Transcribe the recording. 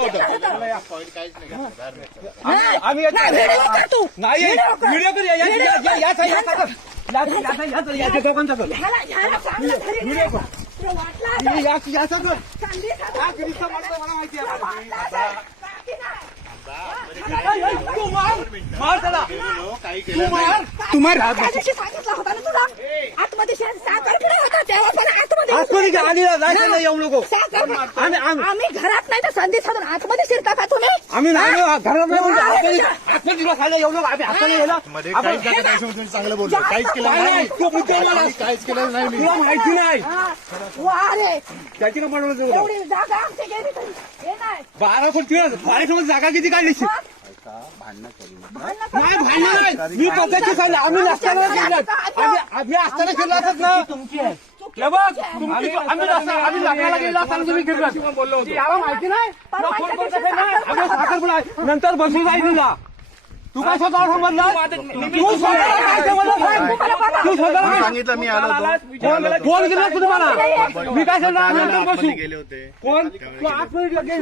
होतं. आम्ही नाही व्हिडिओ कर याच्या दोघांचा कर याचा कर मला माहिती आहे. तू मार त्याला तू मार तुम्हाला सांगितलं होता ना तुला आतमध्ये साखर पुडा होता तेव्हा पण आतमध्ये आली जायचं नाही येऊ नको. आम्ही घरात नाही तर संधी साधून आतमध्ये शिरता का तुम्ही आम्ही नाही घरात नाही आतमध्ये तुला खायला येऊ नको. आम्ही हाताने गेला मध्ये काहीच नका त्याच्यावर तुम्ही चांगलं बोललो. काहीच केलं नाही. काहीच केलं नाही मी. तुला माहिती नाही वा रे त्याची का बनवलं एवढी जागा आमची गेली तरी हे नाही 12 कोटी 12 जागा किती काढली नाही भांडण मी पद्धती सांगितलं. आम्ही नसताना आम्ही असताना फिरला असत ना आम्ही लग्नाला गेलो असताना तुम्ही फिरला बोललो होतो. याला माहिती नाही साखरपुडा नंतर बसून जाईल तुला. तू काय स्वतः समजला तू स्वतः सांगितलं मी आलो फोन केला तुम्हाला मी काय सांगणार नंतर बसू गेले होते कोण तू 8 मिनिट गेलास